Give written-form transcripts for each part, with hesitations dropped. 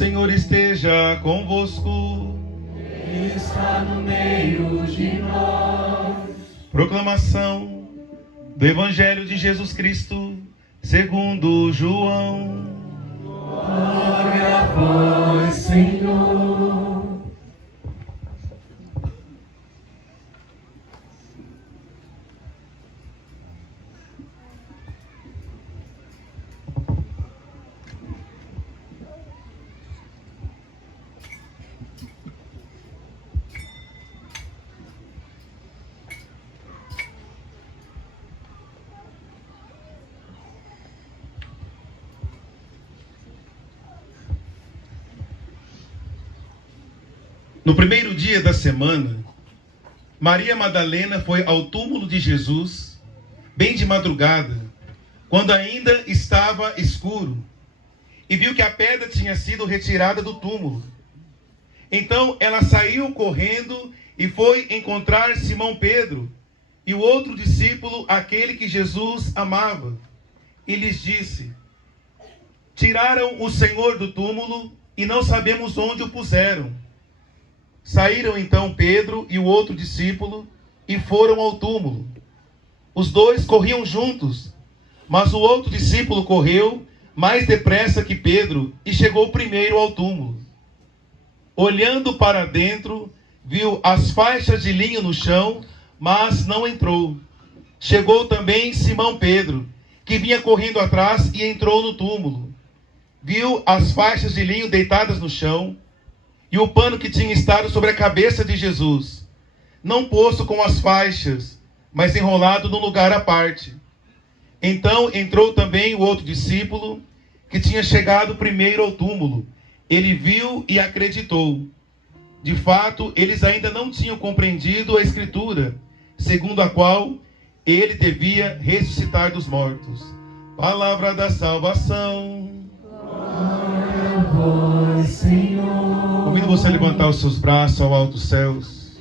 Senhor esteja convosco. Ele está no meio de nós. Proclamação do Evangelho de Jesus Cristo, segundo João. Glória a vós, Senhor. No primeiro dia da semana, Maria Madalena foi ao túmulo de Jesus, bem de madrugada, quando ainda estava escuro, e viu que a pedra tinha sido retirada do túmulo. Então ela saiu correndo e foi encontrar Simão Pedro e o outro discípulo, aquele que Jesus amava, e lhes disse: tiraram o Senhor do túmulo e não sabemos onde o puseram. Saíram então Pedro e o outro discípulo e foram ao túmulo. Os dois corriam juntos, mas o outro discípulo correu mais depressa que Pedro e chegou primeiro ao túmulo. Olhando para dentro, viu as faixas de linho no chão, mas não entrou. Chegou também Simão Pedro, que vinha correndo atrás, e entrou no túmulo. Viu as faixas de linho deitadas no chão, e o pano que tinha estado sobre a cabeça de Jesus, não posto com as faixas, mas enrolado num lugar à parte. Então entrou também o outro discípulo, que tinha chegado primeiro ao túmulo. Ele viu e acreditou. De fato, eles ainda não tinham compreendido a Escritura, segundo a qual ele devia ressuscitar dos mortos. Palavra da salvação. Glória a vós, Senhor. Convido você a levantar os seus braços ao alto céus.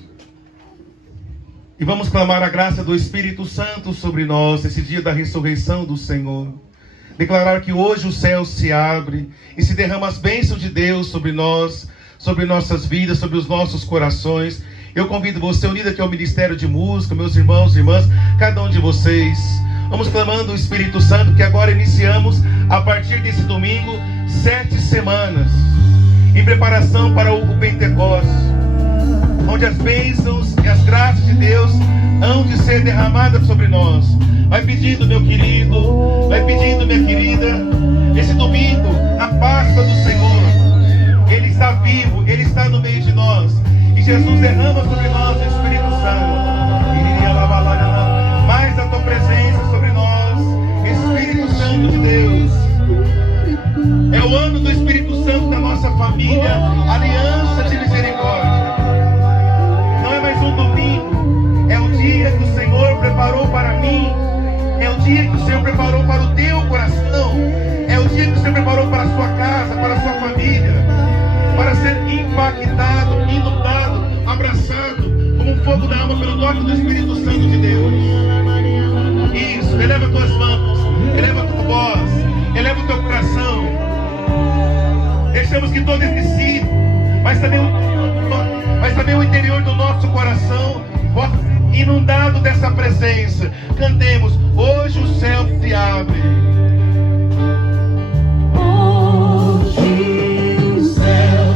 E vamos clamar a graça do Espírito Santo sobre nós, esse dia da ressurreição do Senhor. Declarar que hoje o céu se abre e se derrama as bênçãos de Deus sobre nós, sobre nossas vidas, sobre os nossos corações. Eu convido você, unido aqui ao Ministério de Música, meus irmãos e irmãs, cada um de vocês. Vamos clamando o Espírito Santo, que agora iniciamos, a partir desse domingo, 7 semanas, em preparação para o Pentecostes, onde as bênçãos e as graças de Deus hão de ser derramadas sobre nós. Vai pedindo, meu querido, vai pedindo, minha querida, esse domingo, a Páscoa do Senhor. Ele está vivo, Ele está no meio de nós, e Jesus derrama sobre nós o Espírito Santo. Mais a tua presença sobre nós, Espírito Santo de Deus. É o ano do Espírito Santo da nossa família, aliança de misericórdia. Não é mais um domingo, é o dia que o Senhor preparou para mim, é o dia que o Senhor preparou para o teu coração, é o dia que o Senhor preparou para a sua casa, para a sua família, para ser impactado, inundado, abraçado como um fogo da alma pelo toque do Espírito Santo de Deus. Isso, eleva as tuas mãos, eleva a tua voz, eleva o teu coração. Deixamos que todo esse ciclo, mas também o interior do nosso coração, possa ser inundado dessa presença. Cantemos: hoje o céu se abre. Hoje o céu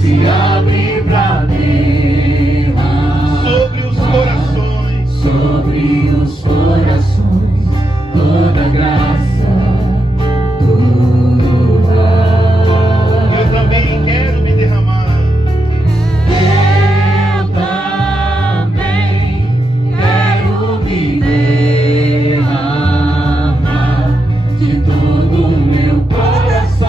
se abre pra derramar Sobre os corações, sobre os corações, toda graça, tudo dá. eu também quero me derramar. Eu também quero me derramar de todo o meu coração,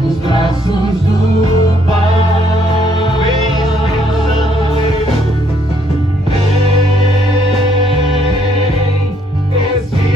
nos braços do Pai. Vem, Espírito Santo de Deus. Vem, Espírito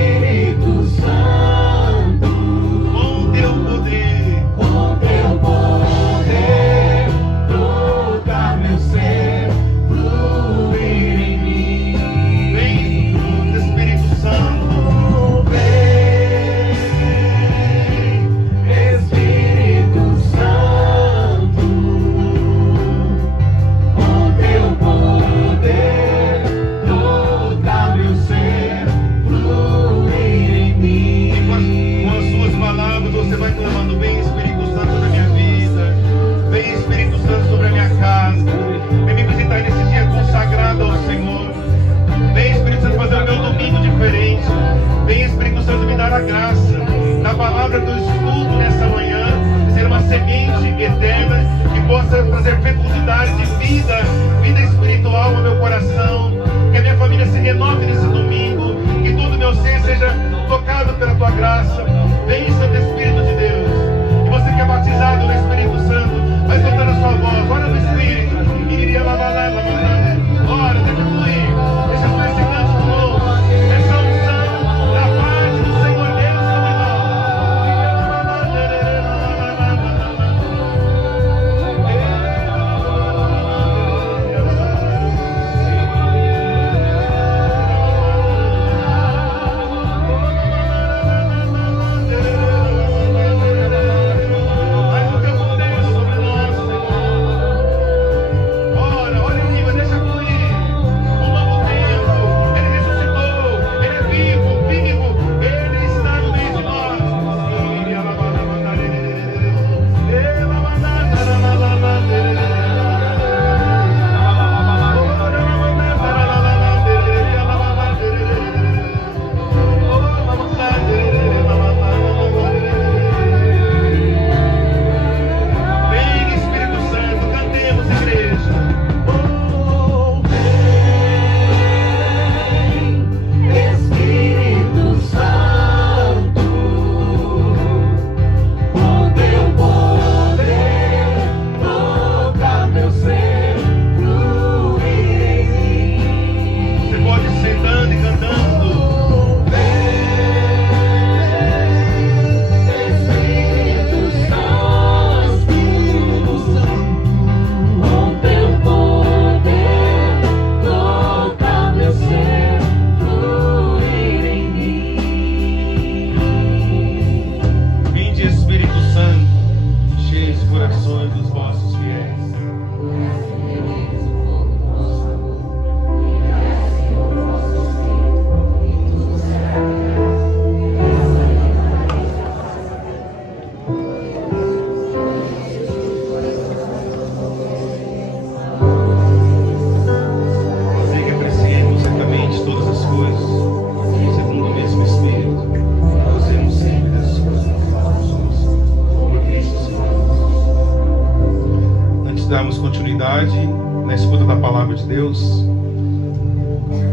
de Deus.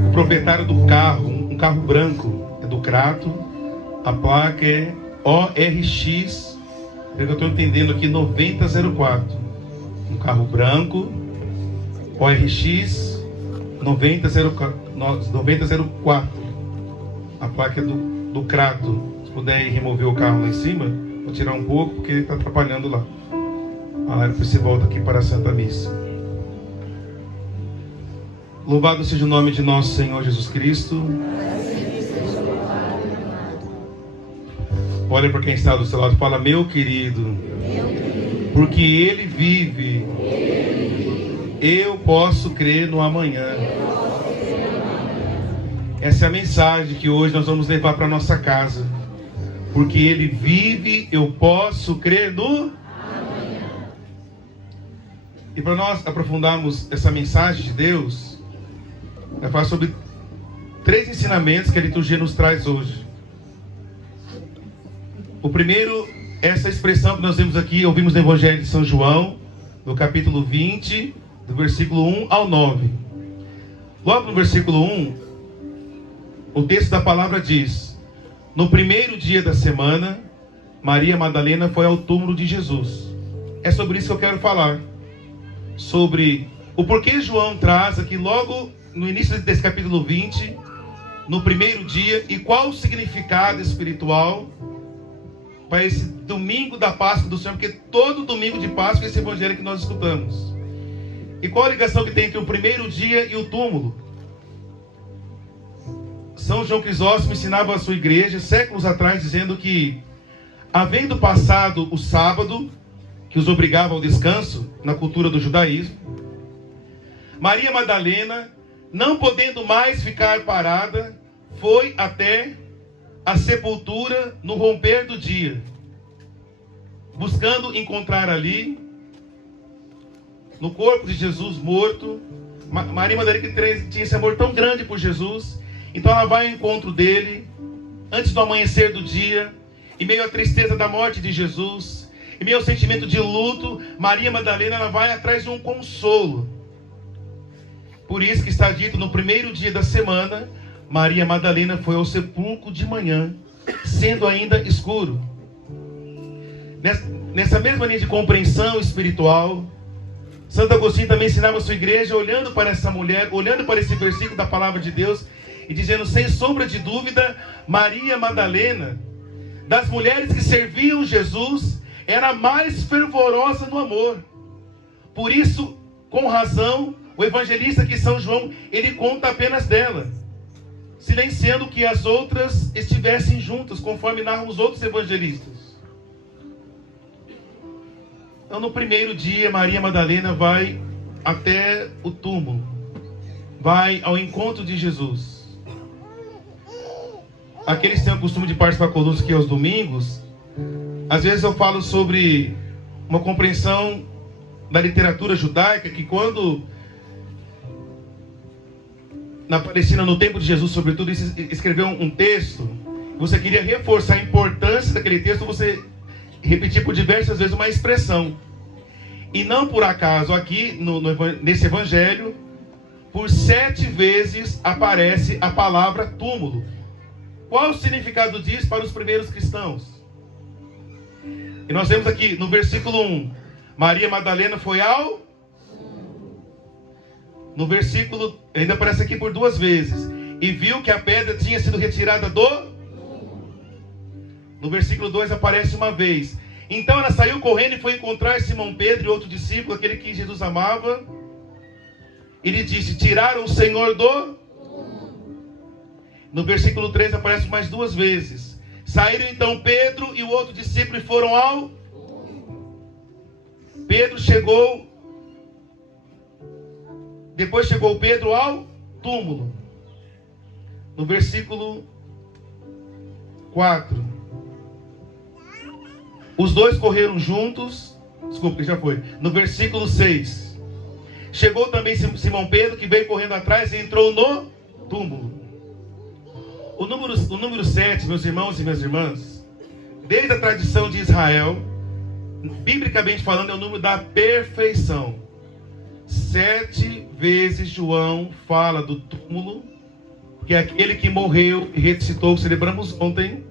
O proprietário do carro, um carro branco, é do Crato. A placa é ORX, pelo que eu estou entendendo aqui, 9004. Um carro branco, ORX 9004. A placa é do Crato. Se puder ir remover o carro lá em cima, vou tirar um pouco porque ele está atrapalhando lá. Depois você volta aqui para a Santa Missa. Louvado seja o nome de nosso Senhor Jesus Cristo. Olha para quem está do seu lado e fala: meu querido, porque Ele vive, eu posso crer no amanhã. Essa é a mensagem que hoje nós vamos levar para nossa casa. Porque Ele vive, eu posso crer no amanhã. E para nós aprofundarmos essa mensagem de Deus, eu falo sobre 3 ensinamentos que a liturgia nos traz hoje. O primeiro, essa expressão que nós vemos aqui, ouvimos no Evangelho de São João, no capítulo 20, do versículo 1 ao 9. Logo no versículo 1, o texto da palavra diz: no primeiro dia da semana, Maria Madalena foi ao túmulo de Jesus. É sobre isso que eu quero falar. Sobre o porquê João traz aqui logo no início desse capítulo 20, no primeiro dia, e qual o significado espiritual para esse domingo da Páscoa do Senhor, porque todo domingo de Páscoa é esse evangelho que nós escutamos. E qual a ligação que tem entre o primeiro dia e o túmulo? São João Crisóstomo ensinava a sua igreja séculos atrás, dizendo que, havendo passado o sábado, que os obrigava ao descanso na cultura do judaísmo, Maria Madalena, não podendo mais ficar parada, foi até a sepultura no romper do dia, buscando encontrar ali, no corpo de Jesus morto, Maria Madalena que tinha esse amor tão grande por Jesus. Então ela vai ao encontro dele, antes do amanhecer do dia, em meio à tristeza da morte de Jesus, em meio ao sentimento de luto, Maria Madalena ela vai atrás de um consolo. Por isso que está dito, no primeiro dia da semana, Maria Madalena foi ao sepulcro de manhã, sendo ainda escuro. Nessa mesma linha de compreensão espiritual, Santo Agostinho também ensinava a sua igreja, olhando para essa mulher, olhando para esse versículo da palavra de Deus, e dizendo, sem sombra de dúvida, Maria Madalena, das mulheres que serviam Jesus, era a mais fervorosa no amor. Por isso, com razão, o evangelista aqui, São João, ele conta apenas dela, silenciando que as outras estivessem juntas, conforme narram os outros evangelistas. Então, no primeiro dia, Maria Madalena vai até o túmulo, vai ao encontro de Jesus. Aqueles que têm o costume de participar conosco aqui aos domingos, às vezes eu falo sobre uma compreensão da literatura judaica, que quando na Palestina, no tempo de Jesus, sobretudo, escreveu um texto, você queria reforçar a importância daquele texto, você repetir por diversas vezes uma expressão. E não por acaso aqui, nesse evangelho, por 7 vezes aparece a palavra túmulo. Qual o significado disso para os primeiros cristãos? E nós vemos aqui no versículo 1, Maria Madalena foi ao... No versículo, ainda aparece aqui por 2 vezes, e viu que a pedra tinha sido retirada do... No versículo 2 aparece uma vez. Então ela saiu correndo e foi encontrar Simão Pedro e outro discípulo, aquele que Jesus amava. E lhe disse, tiraram o Senhor do... No versículo 3 aparece mais 2 vezes. Saíram então Pedro e o outro discípulo e foram ao... Pedro chegou... Depois chegou Pedro ao túmulo. No versículo 4. Os dois correram juntos. Desculpa, já foi. No versículo 6. Chegou também Simão Pedro, que veio correndo atrás e entrou no túmulo. O número 7, meus irmãos e minhas irmãs, desde a tradição de Israel, biblicamente falando, é o número da perfeição. 7 vezes João fala do túmulo, que é aquele que morreu e ressuscitou, celebramos ontem,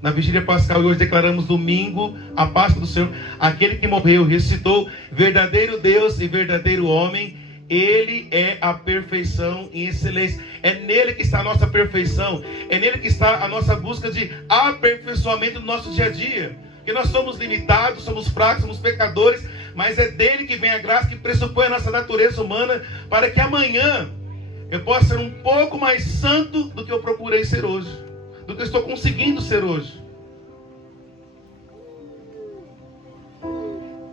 na vigília pascal, e hoje declaramos domingo, a Páscoa do Senhor. Aquele que morreu, ressuscitou, verdadeiro Deus e verdadeiro homem. Ele é a perfeição em excelência. É nele que está a nossa perfeição. É nele que está a nossa busca de aperfeiçoamento do nosso dia a dia. Porque nós somos limitados, somos fracos, somos pecadores, mas é dele que vem a graça que pressupõe a nossa natureza humana, para que amanhã eu possa ser um pouco mais santo do que eu procurei ser hoje, do que eu estou conseguindo ser hoje.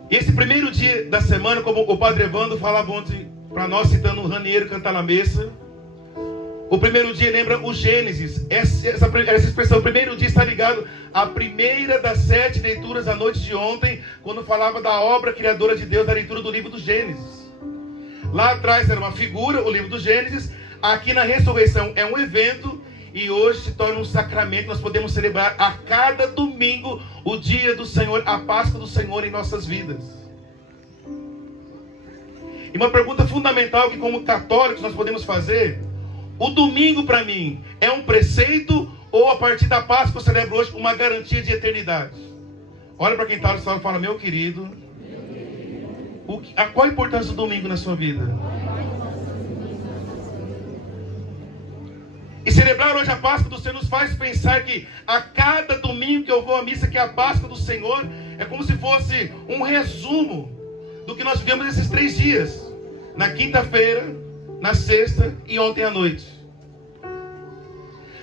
Esse primeiro dia da semana, como o Padre Evandro falava ontem para nós, citando o Raniero cantar na mesa, o primeiro dia lembra o Gênesis. Essa expressão, o primeiro dia, está ligado à primeira das 7 leituras da noite de ontem, quando falava da obra criadora de Deus, da leitura do livro do Gênesis. Lá atrás era uma figura, o livro do Gênesis. Aqui na ressurreição é um evento, e hoje se torna um sacramento. Nós podemos celebrar a cada domingo o dia do Senhor, a Páscoa do Senhor em nossas vidas. E uma pergunta fundamental que, como católicos, nós podemos fazer: o domingo para mim é um preceito, ou a partir da Páscoa eu celebro hoje uma garantia de eternidade? Olha para quem está no salão e fala: meu querido, qual a importância do domingo na sua vida? E celebrar hoje a Páscoa do Senhor nos faz pensar que a cada domingo que eu vou à missa, que é a Páscoa do Senhor, é como se fosse um resumo do que nós vivemos nesses 3 dias. Na quinta-feira, na sexta e ontem à noite.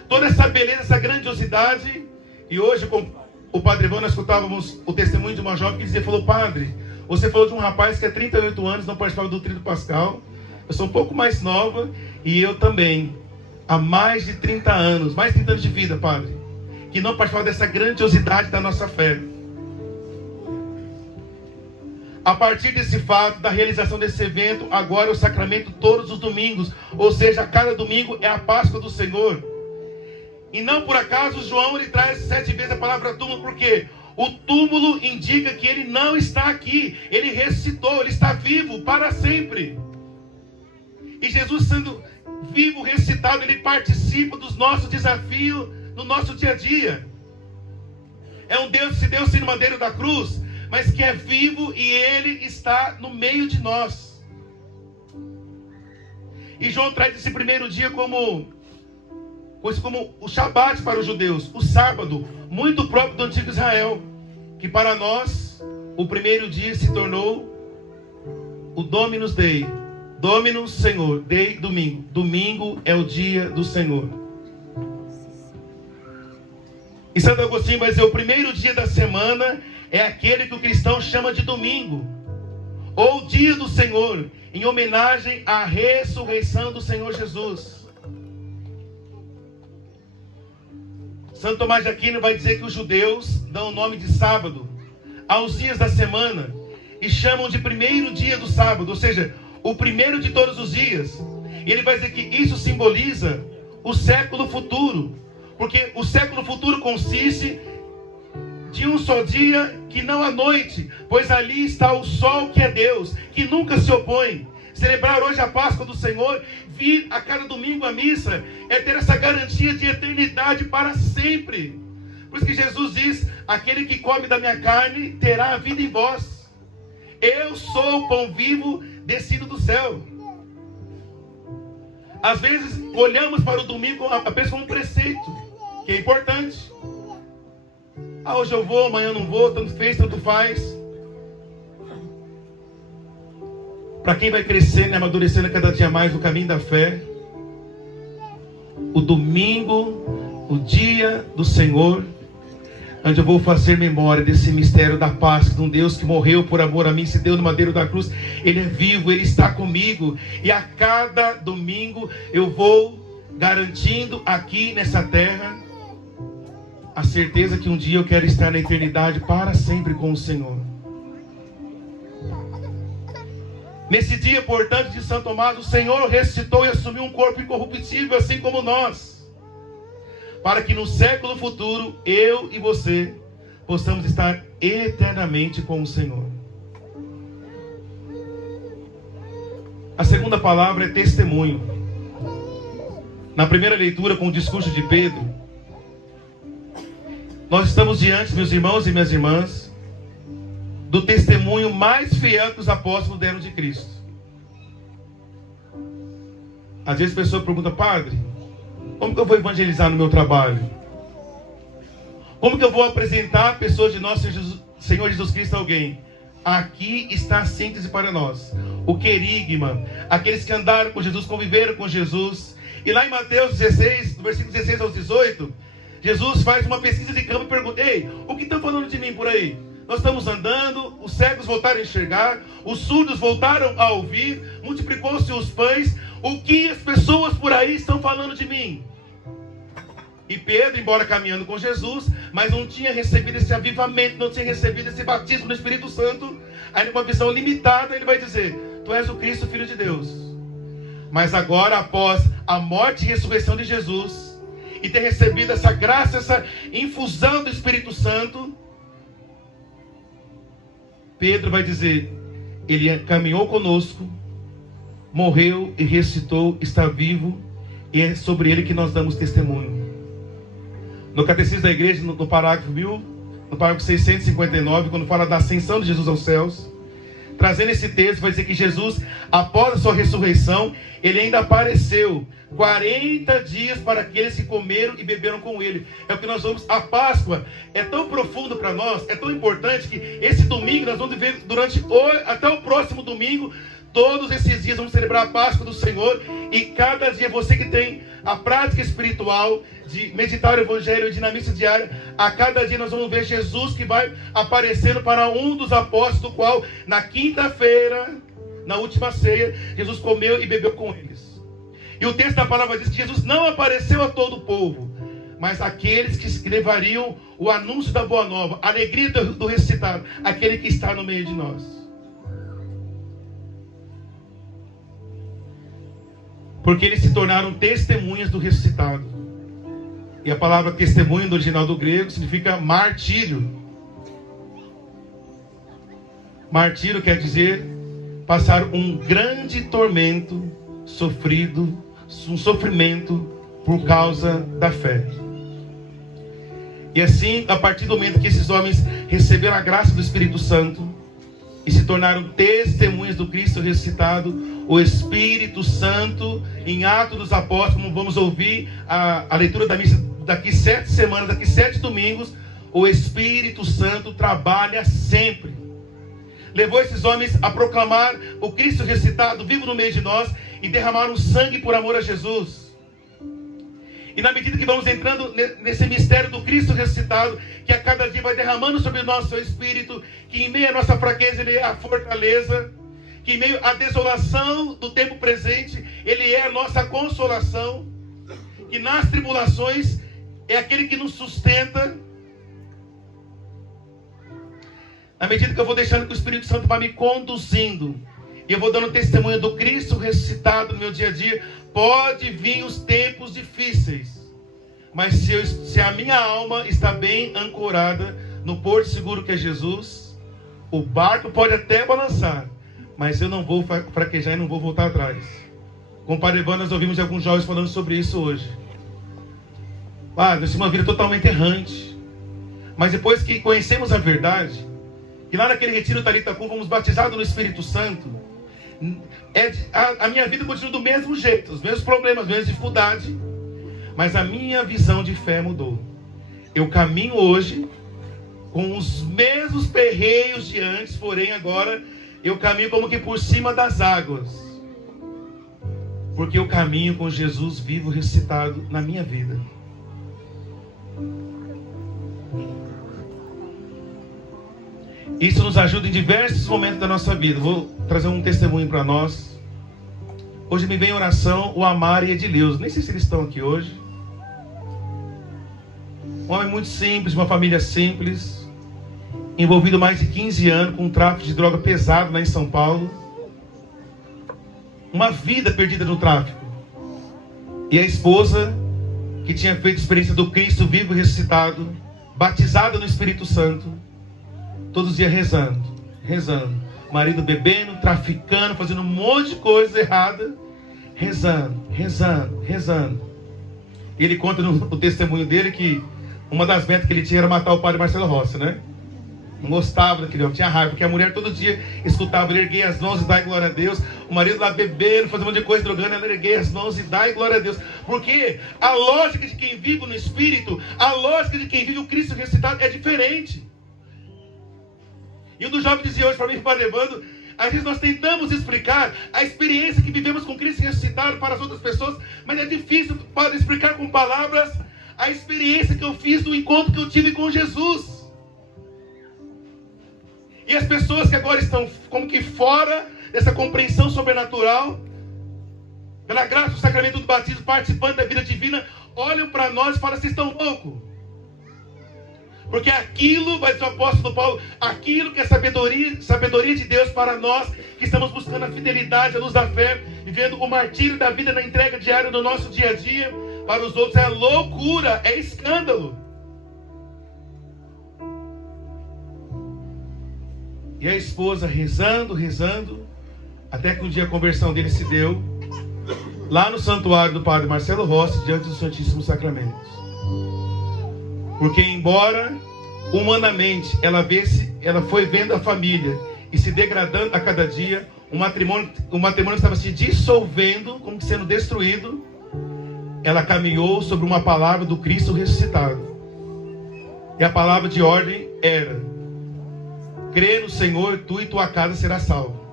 Toda essa beleza, essa grandiosidade. E hoje, com o Padre Evandro, nós escutávamos o testemunho de uma jovem que dizia, falou: Padre, você falou de um rapaz que há 38 anos não participava do Tríduo Pascal. Eu sou um pouco mais nova, e eu também, há mais de 30 anos, mais de 30 anos de vida, Padre, que não participava dessa grandiosidade da nossa fé. A partir desse fato, da realização desse evento, agora é o sacramento todos os domingos, ou seja, cada domingo é a Páscoa do Senhor. E não por acaso João ele traz 7 vezes a palavra túmulo, porque o túmulo indica que ele não está aqui, ele ressuscitou, ele está vivo para sempre. E Jesus, sendo vivo, ressuscitado, ele participa dos nossos desafios no nosso dia a dia. É um Deus que se deu no madeiro da cruz, mas que é vivo, e ele está no meio de nós. E João traz esse primeiro dia como o Shabat para os judeus, o sábado, muito próprio do antigo Israel, que para nós o primeiro dia se tornou o Dominus Dei. Dominus, Senhor, Dei, domingo. Domingo é o dia do Senhor. E Santo Agostinho vai dizer: o primeiro dia da semana é aquele que o cristão chama de domingo, ou dia do Senhor, em homenagem à ressurreição do Senhor Jesus. Santo Tomás de Aquino vai dizer que os judeus dão o nome de sábado aos dias da semana e chamam de primeiro dia do sábado, ou seja, o primeiro de todos os dias. E ele vai dizer que isso simboliza o século futuro, porque o século futuro consiste de um só dia, que não há noite, pois ali está o sol, que é Deus, que nunca se opõe. Celebrar hoje a Páscoa do Senhor, vir a cada domingo à missa, é ter essa garantia de eternidade para sempre. Por isso que Jesus diz: aquele que come da minha carne terá a vida em vós. Eu sou o pão vivo descido do céu. Às vezes olhamos para o domingo apenas como um preceito, que é importante. Hoje eu vou, amanhã eu não vou, tanto fez, tanto faz. Para quem vai crescendo e amadurecendo cada dia mais no caminho da fé, o domingo, o dia do Senhor, onde eu vou fazer memória desse mistério da Páscoa, de um Deus que morreu por amor a mim, se deu no madeiro da cruz. Ele é vivo, Ele está comigo, e a cada domingo eu vou garantindo aqui nessa terra a certeza que um dia eu quero estar na eternidade para sempre com o Senhor. Nesse dia, portanto, de São Tomás, o Senhor ressuscitou e assumiu um corpo incorruptível, assim como nós, para que no século futuro, eu e você possamos estar eternamente com o Senhor. A segunda palavra é testemunho. Na primeira leitura, com o discurso de Pedro, nós estamos diante, meus irmãos e minhas irmãs, do testemunho mais fiel que os apóstolos deram de Cristo. Às vezes a pessoa pergunta: padre, como que eu vou evangelizar no meu trabalho? Como que eu vou apresentar a pessoa de nosso Senhor Jesus Cristo a alguém? Aqui está a síntese para nós. O querigma, aqueles que andaram com Jesus, conviveram com Jesus. E lá em Mateus 16, do versículo 16 ao 18, Jesus faz uma pesquisa de campo e pergunta: ei, o que estão falando de mim por aí? Nós estamos andando, os cegos voltaram a enxergar, os surdos voltaram a ouvir, multiplicou-se os pães. O que as pessoas por aí estão falando de mim? E Pedro, embora caminhando com Jesus, mas não tinha recebido esse avivamento, não tinha recebido esse batismo no Espírito Santo, aí numa visão limitada ele vai dizer: tu és o Cristo, Filho de Deus. Mas agora, após a morte e ressurreição de Jesus, e ter recebido essa graça, essa infusão do Espírito Santo, Pedro vai dizer: ele caminhou conosco, morreu e ressuscitou, está vivo, e é sobre ele que nós damos testemunho. No Catecismo da Igreja, no parágrafo 659, quando fala da ascensão de Jesus aos céus, trazendo esse texto, vai dizer que Jesus, após a sua ressurreição, ele ainda apareceu 40 dias para aqueles que comeram e beberam com ele. É o que nós vamos. A Páscoa é tão profundo para nós, é tão importante, que esse domingo nós vamos viver até o próximo domingo. Todos esses dias vamos celebrar a Páscoa do Senhor. E cada dia, você que tem a prática espiritual de meditar o Evangelho e dinamista diária, a cada dia nós vamos ver Jesus que vai aparecendo para um dos apóstolos, do qual na quinta-feira, na última ceia, Jesus comeu e bebeu com eles. E o texto da palavra diz que Jesus não apareceu a todo o povo, mas aqueles que levariam o anúncio da boa nova, a alegria do ressuscitado, aquele que está no meio de nós. Porque eles se tornaram testemunhas do ressuscitado. E a palavra testemunho, no original do grego, significa martírio. Martírio quer dizer passar um grande tormento, um sofrimento por causa da fé. E assim, a partir do momento que esses homens receberam a graça do Espírito Santo e se tornaram testemunhas do Cristo ressuscitado, o Espírito Santo, em Atos dos Apóstolos, como vamos ouvir a leitura da missa daqui 7 semanas, daqui 7 domingos, o Espírito Santo trabalha sempre. Levou esses homens a proclamar o Cristo ressuscitado vivo no meio de nós e derramaram sangue por amor a Jesus. E na medida que vamos entrando nesse mistério do Cristo ressuscitado, que a cada dia vai derramando sobre nós o seu Espírito, que em meio à nossa fraqueza ele é a fortaleza, que em meio à desolação do tempo presente ele é a nossa consolação, que nas tribulações é aquele que nos sustenta. Na medida que eu vou deixando que o Espírito Santo vai me conduzindo, e eu vou dando testemunho do Cristo ressuscitado no meu dia a dia, pode vir os tempos difíceis, mas se a minha alma está bem ancorada no porto seguro que é Jesus, o barco pode até balançar, mas eu não vou fraquejar e não vou voltar atrás. Com o Padre Evandro, nós ouvimos de alguns jovens falando sobre isso hoje. Nós temos uma vida totalmente errante, mas depois que conhecemos a verdade, que lá naquele retiro Talitha Kum fomos batizados no Espírito Santo, a minha vida continua do mesmo jeito, os mesmos problemas, as mesmas dificuldades, mas a minha visão de fé mudou. Eu caminho hoje com os mesmos perreios de antes, porém agora eu caminho como que por cima das águas, porque eu caminho com Jesus vivo ressuscitado na minha vida. Isso nos ajuda em diversos momentos da nossa vida. Vou trazer um testemunho para nós. Hoje me vem em oração o Amar e Edileuso. Nem sei se eles estão aqui hoje. Um homem muito simples, uma família simples, envolvido mais de 15 anos com um tráfico de droga pesado lá em São Paulo. Uma vida perdida no tráfico. E a esposa, que tinha feito experiência do Cristo vivo e ressuscitado, batizada no Espírito Santo, todos os dias rezando, O marido bebendo, traficando, fazendo um monte de coisa errada, rezando, rezando, rezando. Ele conta no testemunho dele que uma das metas que ele tinha era matar o padre Marcelo Rossi, né? Não gostava daquele homem, tinha raiva, porque a mulher todo dia escutava ele erguer as mãos e dar glória a Deus. O marido lá bebendo, fazendo um monte de coisa, drogando, ela erguer as mãos e dar glória a Deus. Porque a lógica de quem vive no Espírito, a lógica de quem vive o Cristo ressuscitado é diferente. E um dos jovens dizia hoje para mim, Padre Evandro, às vezes nós tentamos explicar a experiência que vivemos com Cristo ressuscitado para as outras pessoas, mas é difícil para explicar com palavras a experiência que eu fiz do encontro que eu tive com Jesus. E as pessoas que agora estão como que fora dessa compreensão sobrenatural, pela graça do sacramento do batismo, participando da vida divina, olham para nós e falam, vocês estão loucos. Porque aquilo, vai dizer o apóstolo Paulo, aquilo que é sabedoria de Deus para nós, que estamos buscando a fidelidade, a luz da fé, vivendo o martírio da vida na entrega diária do nosso dia a dia, para os outros é loucura, é escândalo. E a esposa rezando, rezando, até que um dia a conversão dele se deu, lá no santuário do padre Marcelo Rossi, diante do Santíssimo Sacramento. Porque embora humanamente ela foi vendo a família e se degradando a cada dia, o matrimônio estava se dissolvendo, como que sendo destruído, ela caminhou sobre uma palavra do Cristo ressuscitado. E a palavra de ordem era: crê no Senhor, tu e tua casa será salvo.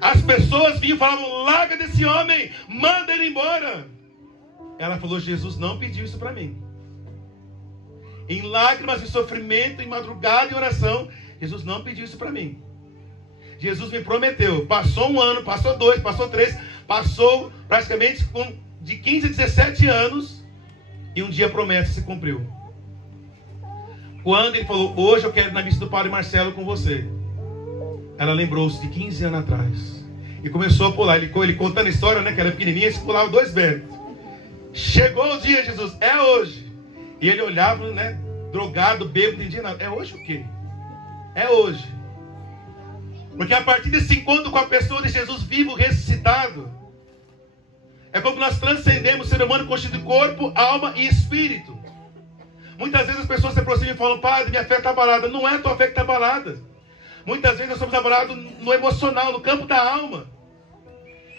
As pessoas vinham e falavam, larga desse homem, manda ele embora. Ela falou, Jesus não pediu isso para mim. Em lágrimas, em sofrimento, em madrugada e oração, Jesus não pediu isso para mim. Jesus me prometeu. Passou um ano, passou 2, passou 3, passou praticamente de 15 a 17 anos, e um dia a promessa se cumpriu. Quando ele falou, hoje eu quero ir na missa do Padre Marcelo com você, ela lembrou-se de 15 anos atrás e começou a pular. Ele contando a história, né, que era pequenininha, se pulava 2 metros. Chegou o dia, Jesus, é hoje. E ele olhava, né, drogado, bêbado, não entendia nada. É hoje o quê? É hoje. Porque a partir desse encontro com a pessoa de Jesus vivo, ressuscitado, é como nós transcendemos o ser humano constituído de corpo, alma e espírito. Muitas vezes as pessoas se aproximam e falam, padre, minha fé está abalada. Não é a tua fé que está abalada. Muitas vezes nós somos abalados no emocional, no campo da alma.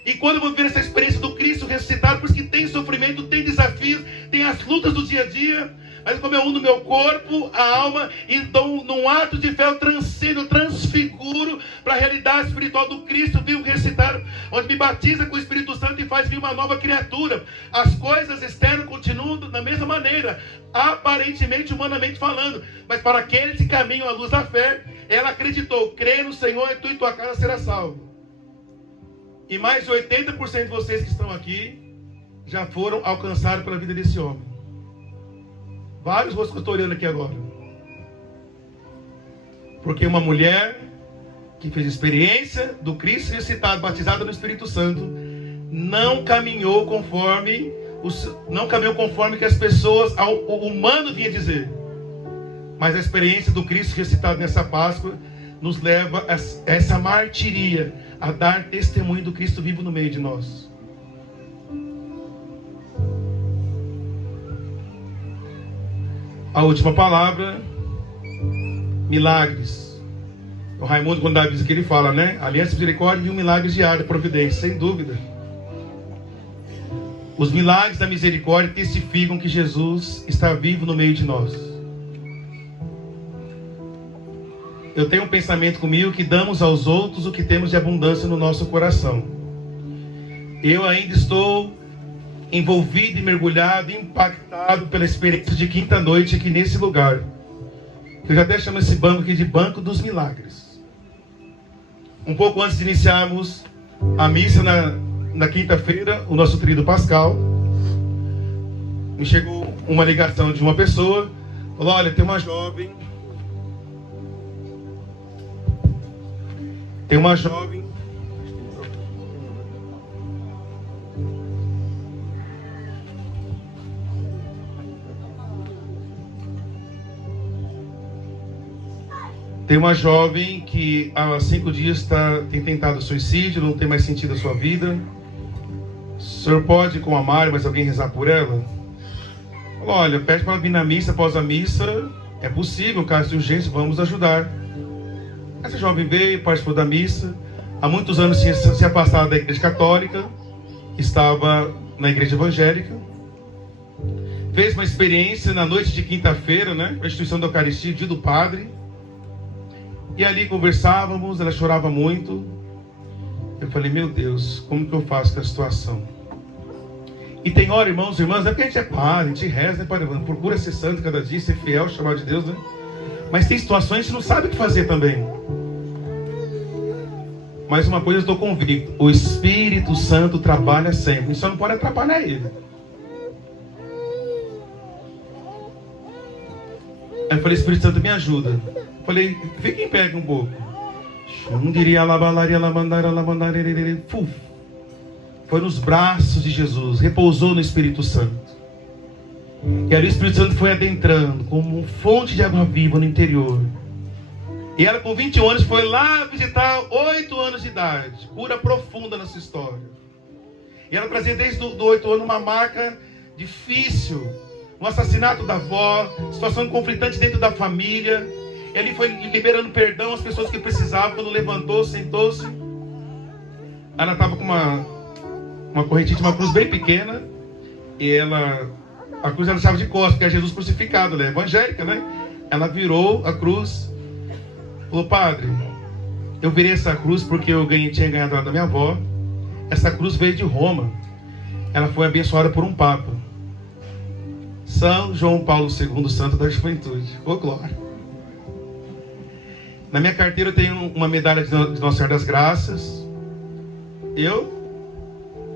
E quando eu vou viver essa experiência do Cristo ressuscitado, por isso que tem sofrimento, tem desafios, tem as lutas do dia a dia, mas como eu uno meu corpo, a alma, e então num ato de fé eu transcendo, eu transfiguro para a realidade espiritual do Cristo vivo ressuscitado, onde me batiza com o Espírito Santo e faz vir uma nova criatura. As coisas externas continuam da mesma maneira, aparentemente, humanamente falando, mas para aqueles que caminham à luz da fé, ela acreditou, crê no Senhor e tu e tua casa será salvo. E mais de 80% de vocês que estão aqui já foram alcançados pela vida desse homem. Vários rostos que eu estou olhando aqui agora. Porque uma mulher que fez experiência do Cristo ressuscitado, batizada no Espírito Santo, não caminhou conforme que as pessoas, o humano vinha dizer. Mas a experiência do Cristo ressuscitado nessa Páscoa nos leva a essa martiria, a dar testemunho do Cristo vivo no meio de nós. A última palavra, milagres. O Raimundo, quando dá a visita que ele fala, né? Aliança, misericórdia e um milagre diário, providência, sem dúvida. Os milagres da misericórdia testificam que Jesus está vivo no meio de nós. Eu tenho um pensamento comigo que damos aos outros o que temos de abundância no nosso coração. Eu ainda estou envolvido e mergulhado, impactado pela experiência de quinta-noite aqui nesse lugar. Eu já até chamo esse banco aqui de Banco dos Milagres. Um pouco antes de iniciarmos a missa na quinta-feira, o nosso tríduo pascal, me chegou uma ligação de uma pessoa, falou, olha, tem uma jovem Tem uma jovem que há 5 dias tem tentado suicídio, não tem mais sentido a sua vida. O senhor pode, com a Mari, mas alguém rezar por ela? Falou, olha, pede para ela vir na missa, após a missa, é possível, caso de urgência, vamos ajudar. Essa jovem veio, participou da missa. Há muitos anos tinha se afastado da igreja católica, estava na igreja evangélica. Fez uma experiência na noite de quinta-feira, né, a instituição da Eucaristia, dia do Padre. E ali conversávamos, ela chorava muito. Eu falei, meu Deus, como que eu faço com a situação? E tem hora, irmãos e irmãs, não é porque a gente é padre, a gente reza, né, padre? Procura ser santo cada dia, ser fiel, chamar de Deus, né? Mas tem situações que a gente não sabe o que fazer também. Mas uma coisa eu estou convicto, o Espírito Santo trabalha sempre, só não pode atrapalhar ele. Aí eu falei, Espírito Santo, me ajuda. Eu falei, fica em pé aqui um pouco. Foi nos braços de Jesus, repousou no Espírito Santo. E ali o Espírito Santo foi adentrando como fonte de água viva no interior. E ela com 21 anos foi lá visitar 8 anos de idade. Cura profunda nessa história. E ela trazia desde os 8 anos uma marca difícil. Um assassinato da avó, situação conflitante dentro da família. Ele foi liberando perdão às pessoas que precisavam. Quando levantou, sentou-se. Ela estava com uma correntinha, uma cruz bem pequena. E a cruz ela estava de costas, porque é Jesus crucificado, ela é evangélica, né? Ela virou a cruz. Falou, padre, eu virei essa cruz porque eu tinha ganhado lá da minha avó. Essa cruz veio de Roma. Ela foi abençoada por um papa. São João Paulo II, santo da juventude. Ô, glória. Na minha carteira eu tenho uma medalha de Nossa Senhora das Graças. Eu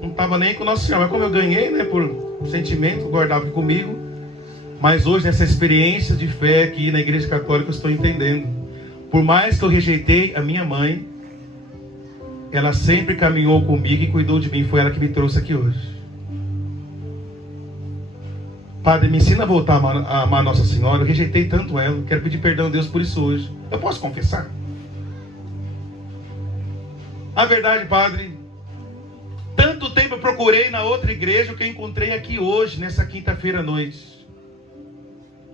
não estava nem com Nossa Senhora, mas como eu ganhei, né, por sentimento, guardava comigo. Mas hoje, nessa experiência de fé aqui na Igreja Católica, eu estou entendendo. Por mais que eu rejeitei a minha mãe, ela sempre caminhou comigo e cuidou de mim. Foi ela que me trouxe aqui hoje. Padre, me ensina a voltar a amar Nossa Senhora. Eu rejeitei tanto ela. Quero pedir perdão a Deus por isso hoje. Eu posso confessar? A verdade, padre, tanto tempo eu procurei na outra igreja que eu encontrei aqui hoje, nessa quinta-feira à noite.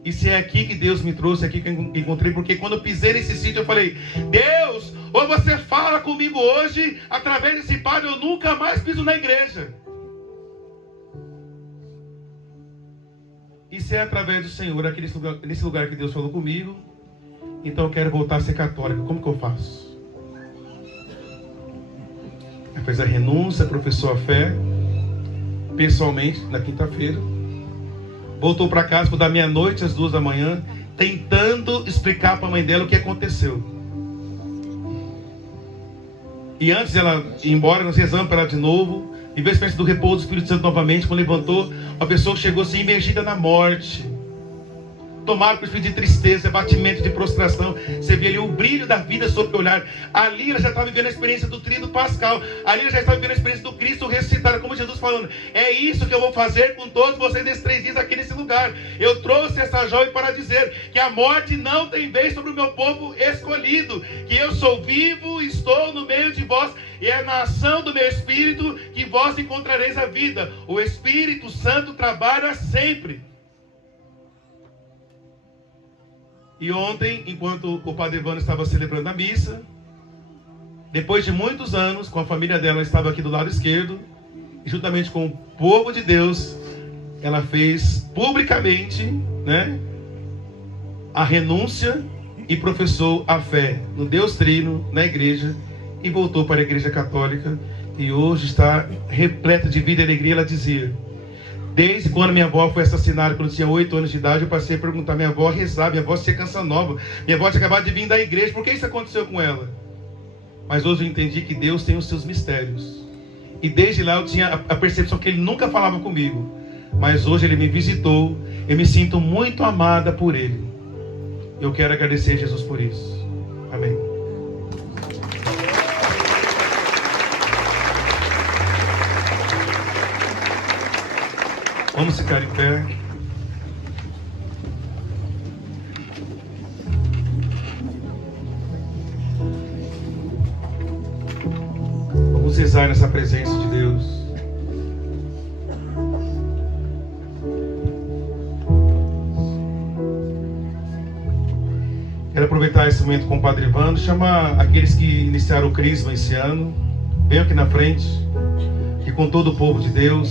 E se é aqui que Deus me trouxe, é aqui que eu encontrei, porque quando eu pisei nesse sítio eu falei, Deus, ou você fala comigo hoje, através desse padre, eu nunca mais piso na igreja. E se é através do Senhor, aqui nesse lugar que Deus falou comigo, então eu quero voltar a ser católico. Como que eu faço? Ela fez a renúncia, professou a fé, pessoalmente, na quinta-feira. Voltou para casa da meia-noite às 2 da manhã, tentando explicar para a mãe dela o que aconteceu. E antes dela ir embora, nós rezamos para ela de novo. Em vez de pensar do repouso do Espírito Santo novamente, quando levantou, a pessoa chegou assim, imergida na morte. Tomado por espírito de tristeza, abatimento, de prostração. Você vê ali o brilho da vida sobre o olhar. Ali ela já estava vivendo a experiência do tríduo pascal. Ali ela já estava vivendo a experiência do Cristo ressuscitado. Como Jesus falando, é isso que eu vou fazer com todos vocês nesses 3 dias aqui nesse lugar. Eu trouxe essa jovem para dizer que a morte não tem vez sobre o meu povo escolhido. Que eu sou vivo, estou no meio de vós. E é na ação do meu Espírito que vós encontrareis a vida. O Espírito Santo trabalha sempre. E ontem, enquanto o Padre Evandro estava celebrando a missa, depois de muitos anos, com a família dela, estava aqui do lado esquerdo, e juntamente com o povo de Deus, ela fez publicamente, né, a renúncia e professou a fé no Deus Trino, na igreja, e voltou para a Igreja Católica, e hoje está repleta de vida e alegria. Ela dizia, desde quando minha avó foi assassinada, quando eu tinha 8 anos de idade, eu passei a perguntar, minha avó rezava, minha avó tinha canção nova, minha avó tinha acabado de vir da igreja, por que isso aconteceu com ela? Mas hoje eu entendi que Deus tem os seus mistérios. E desde lá eu tinha a percepção que Ele nunca falava comigo. Mas hoje Ele me visitou, eu me sinto muito amada por Ele. Eu quero agradecer a Jesus por isso. Amém. Vamos ficar em pé. eternizar nessa presença de Deus. Quero aproveitar esse momento com o Padre Evandro, chamar aqueles que iniciaram o Crisma esse ano. Venham aqui na frente e com todo o povo de Deus.